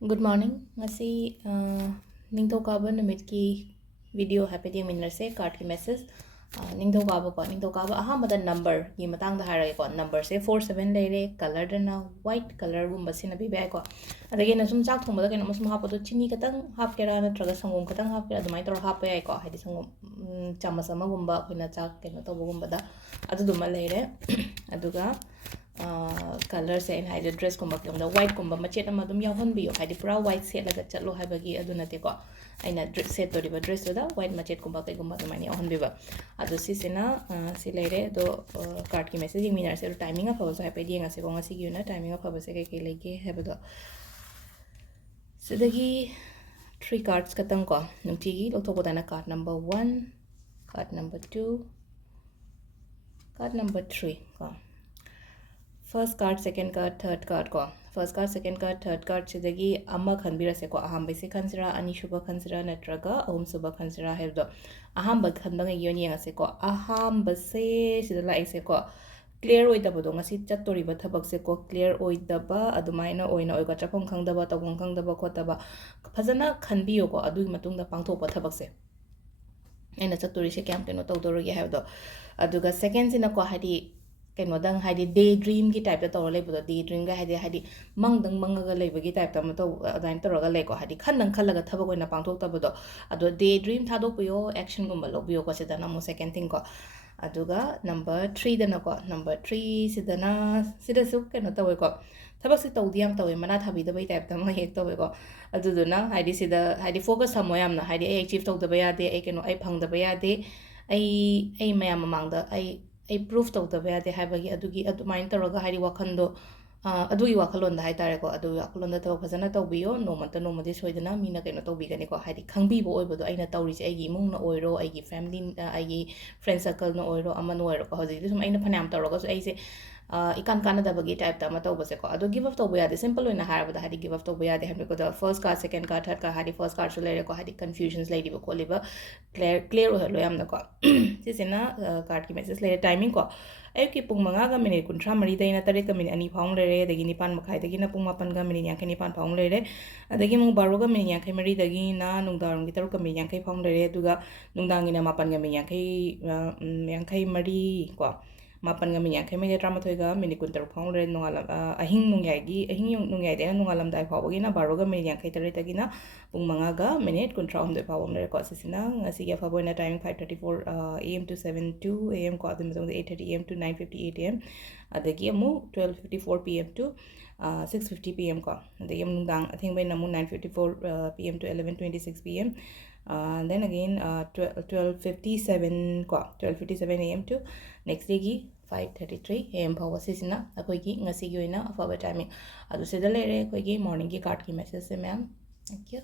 Good morning. Ngasi ningthokaba numitki video happy minnerse card ki message ningthokaba ahamada number ki matang da harai ko number se 47 leire color dana white color gumba sina bi bai ko adagi na sum chak thongba da kena musum hapo to chini katang hap kera na traga sangom katang hap kera adumai tor hap bai ko hadi sangom chamas ama gumba khina chak kena to gumba da adu duma leire aduga color se in hide dress kumba kumda white kumba machet ama dum yahon biyo hide pura white set laga chatlo habagi aduna te ko aina dress set to riba dress da white machet kumba kai kumba mani yahon biba adu si sina si leire do card ki message mina se timing of so happy dinga se ko ngasi gi na timing of se kai kai lege habado sidagi three cards katang ko nungti gi lokthok dana card number 1 card number 2 card number 3 ko first card, second card, third card ko. First card, second card, third card sidagi amma khanbira se ko ahamba se khansira ani shuba khansira natraga ahum suba khansira hebdo ahamba khanbanga yoni nga se ko ahamba se sidala se ko clear oidaba do ngasi chattori ba thabak se ko clear oidaba adumaina oina oiga chapong khangdaba tawong khangdaba khotaba phajana khanbiyo ko adu matungda pangthokpa thabak se aina chattori se kyam keno tawdoroge hebdo aduga second sina ko hadi ꯀꯩꯅꯣꯗꯪ ꯍꯥꯏꯗꯤ ꯗꯦ ꯗ꯭ꯔꯤꯝꯒꯤ ꯇꯥꯏꯞꯇ ꯇꯧꯔ ꯂꯩꯕꯗꯣ ꯗꯦ ꯗ꯭ꯔꯤꯝꯒ ꯍꯥꯏꯗꯤ ꯃꯪꯗꯪ ꯃꯪꯉꯒ ꯂꯩꯕꯒꯤ ꯇꯥꯏꯞꯇ ꯑꯃ ꯇꯧ ꯑꯗꯨꯃꯥꯏꯅ ꯇꯧꯔꯒ ꯂꯩꯀꯣ ꯍꯥꯏꯗꯤ ꯈꯟꯗꯪ ꯈꯜꯂꯒ ꯊꯕꯛ ꯑꯣꯏꯅ ꯄꯥꯡꯊꯣꯛꯇꯕꯗꯣ ꯑꯗꯣ ꯗꯦ ꯗ꯭ꯔꯤꯝ ꯊꯥꯗꯣꯛꯄꯤꯌꯣ ꯑꯦꯛꯁꯟꯒꯨꯝꯕ ꯂꯧꯕꯤꯌꯣꯀꯣ ꯁꯤꯗꯅ ꯑꯃꯨꯛ ꯁꯦꯀꯦꯟ ꯊꯤꯡꯀꯣ ꯑꯗꯨꯒ ꯅꯝꯕꯔ ꯊ꯭ꯔꯤꯗꯅꯀꯣ ꯅꯝꯕꯔ ꯊ꯭ꯔꯤꯁꯤꯗꯅ ꯁꯤꯗꯁꯨ ꯀꯩꯅꯣ ꯇꯧꯋꯦꯀꯣ ꯊꯕꯛꯁꯤ ꯇꯧꯗꯤ ꯌꯥꯝ ꯇꯧꯋꯦ ꯃꯅꯥ ꯊꯥꯕꯤꯗꯕꯩ ꯇꯥꯏꯞꯇ ꯑꯃ ꯍꯦꯛ ꯇꯧꯋꯦꯀꯣ ꯑꯗꯨꯗꯨꯅ ꯍꯥꯏꯗꯤ ꯁꯤꯗ ꯍꯥꯏꯗꯤ ꯐꯣꯀꯁ ꯊꯝꯃꯣ ꯌꯥꯝꯅ ꯍꯥꯏꯗꯤ ꯑꯩ ꯑꯦꯆꯤꯞ ꯇꯧꯗꯕ ꯌꯥꯗꯦ ꯑꯩ ꯀꯩꯅꯣ ꯑꯩ ꯐꯪꯗꯕ ꯌꯥꯗꯦ ꯑꯩ ꯃꯌꯥꯝ ꯃꯃꯥꯡꯗ ꯑꯩ ꯄ꯭ꯔꯨꯐ ꯇꯧꯗꯕ ꯌꯥꯗꯦ ꯍꯥꯏꯕꯒꯤ ꯑꯗꯨꯃꯥꯏꯅ ꯇꯧꯔꯒ ꯍꯥꯏꯗꯤ ꯋꯥꯈꯟꯗꯣ ꯑꯗꯨꯒꯤ ꯋꯥꯈꯜꯂꯣꯟꯗ ꯍꯥꯏꯇꯥꯔꯦꯀꯣ ꯑꯗꯨꯒꯤ ꯋꯥꯈꯜꯂꯣꯟꯗ ꯊꯕꯛ ꯐꯖꯅ ꯇꯧꯕꯤꯌꯣ ꯅꯣꯡꯃꯗꯤ ꯁꯣꯏꯗꯅ ꯃꯤꯅ ꯀꯩꯅꯣ ꯇꯧꯕꯤꯒꯅꯤꯀꯣ ꯍꯥꯏꯗꯤ ꯈꯪꯕꯤꯕ ꯑꯣꯏꯕꯗꯣ ꯑꯩꯅ ꯇꯧꯔꯤꯁꯦ ꯑꯩꯒꯤ ꯏꯃꯨꯡꯅ ꯑꯣꯏꯔꯣ ꯑꯩꯒꯤ ꯐꯦꯃꯤꯂꯤ ꯑꯩꯒꯤ ꯐ꯭ꯔꯦꯟ ꯁꯔꯀꯜꯅ ꯑꯣꯏꯔꯣ ꯑꯃꯅ ꯑꯣꯏꯔꯣꯀꯣ ꯍꯧꯖꯤꯛꯇꯤ ꯁꯨꯝ ꯑꯩꯅ ꯐꯅꯌꯥꯝ ꯇꯧꯔꯒꯁꯨ ꯑꯩꯁꯦ ꯏꯀꯥꯟ ꯀꯥꯟꯅꯗꯕꯒꯤ ꯇꯥꯏꯞꯇ ꯑꯃ ꯇꯧꯕꯁꯦꯀꯣ ꯑꯗꯣ ꯒꯤꯞ ꯑꯞ ꯇꯧꯕ ꯌꯥꯗꯦ ꯁꯤꯝꯄꯜ ꯑꯣꯏꯅ ꯍꯥꯏꯔꯕꯗ ꯍꯥꯏꯗꯤ ꯒꯤꯞ ꯑꯞ ꯇꯧꯕ ꯌꯥꯗꯦ ꯍꯥꯏꯕꯗꯣ ꯐꯔꯁꯠ ꯀꯥꯔꯗ ꯁꯦꯀꯦꯟ ꯀꯥꯔꯗ ꯊꯔꯠ ꯀꯥꯔꯗ ꯍꯥꯏꯗꯤ ꯐꯔꯁꯠ ꯀꯥꯔꯗꯁꯨ ꯂꯩꯔꯦꯀꯣ ꯍꯥꯏꯗꯤ ꯀꯟꯐ꯭ꯌꯨꯖꯟꯁ ꯂꯩꯔꯤꯕ ꯈꯣꯠꯂꯤꯕ ꯀ꯭ꯂꯤꯌꯔ ꯑꯣꯏꯍꯜꯂꯣ ꯌꯥꯝꯅꯀꯣ ꯁꯤꯁꯤꯅ ꯀꯥꯔꯗꯀꯤ ꯃꯦꯁꯦꯖ ꯂꯩꯔꯦ ꯇꯥꯏꯃꯤꯡ ꯀꯣ ꯑꯌꯨꯛꯀꯤ ꯄꯨꯡ 5ꯒ ꯃꯤꯅꯤꯠ 33ꯗꯩꯅ 8ꯒ ꯃꯤꯅꯤꯠ 2 ꯐꯥꯎ ꯂꯩꯔꯦ ꯑꯗꯒꯤ 9 ꯃꯈꯥꯏꯗꯒꯤꯅ ꯄꯨꯡ 8ꯒ ꯃꯤꯅꯤꯠ 59 ꯐꯥꯎ ꯂꯩꯔꯦ ꯑꯗꯒꯤ ꯑꯃꯨꯛ 12ꯒ ꯃꯤꯅꯤꯠ 54ꯗꯒꯤꯅ ꯅꯨꯡꯗꯥꯡꯋꯥꯏꯔꯝꯒꯤ 3ꯒ ꯃꯤꯅꯤꯠ 50 ꯐꯥꯎ ꯂꯩꯔꯦ ꯑꯗꯨꯒ ꯅꯨꯡꯗꯥꯡꯒꯤꯅ 7ꯒ ꯃꯤꯅꯤꯠ 54 ꯀꯣ 8ꯒ ꯃꯤꯅꯤꯠ 53 13ꯒ ꯃꯤꯅꯤꯠ 23 ꯐꯥꯎ ꯂꯩꯔꯦ ꯑꯍꯤꯡ ꯅꯣꯡꯌꯥꯏꯗꯩꯅ ꯅꯣꯡꯉꯥꯜꯂꯝꯗꯥꯏ ꯐꯥꯎꯕꯒꯤꯅ 12ꯒ ꯃꯤꯅꯤꯠ 58ꯗꯒꯤꯅ ꯄꯨꯡ 5ꯒ ꯃꯤꯅꯤꯠ 23 ꯐꯥꯎꯕ ꯑꯃ ꯂꯩꯔꯦꯀꯣ ꯁꯤꯁꯤꯅ ꯉꯁꯤꯒꯤ ꯑꯐꯕ ꯑꯣꯏꯅ ꯇꯥꯏꯃꯤꯡ 5:34 AM to 7:02 AM ꯀꯣ ꯑꯗꯨꯒꯤ ꯃꯇꯨꯡꯗ 8:30 AM to 9:58 AM ꯑꯗꯒꯤ ꯑꯃꯨꯛ 12:54 PM to 6:50 PM ꯀꯣ ꯑꯗꯒꯤ ꯑꯃꯨꯛ ꯅꯨꯡꯗꯥꯡ ꯑꯊꯦꯡꯕꯩꯅ ꯑꯃꯨꯛ 9:54 PM to 11:26 PM then again 12:57 ꯀꯣ 12:57 AM to next day ꯒꯤ 5:33 AM ꯐꯥꯎꯕ ꯁꯤꯁꯤꯅ ꯑꯩꯈꯣꯏꯒꯤ ꯉꯁꯤꯒꯤ ꯑꯣꯏꯅ ꯑꯐꯕ ꯇꯥꯏꯃꯤꯡ ꯑꯗꯨ ꯁꯤꯗ ꯂꯩꯔꯦ ꯑꯩꯈꯣꯏꯒꯤ ꯃꯣꯔꯅꯤꯡꯒꯤ ꯀꯥꯔꯗꯀꯤ ꯃꯦꯁꯦꯖꯁꯦ ꯃꯌꯥꯝ ꯊꯦꯡꯛ ꯌꯨ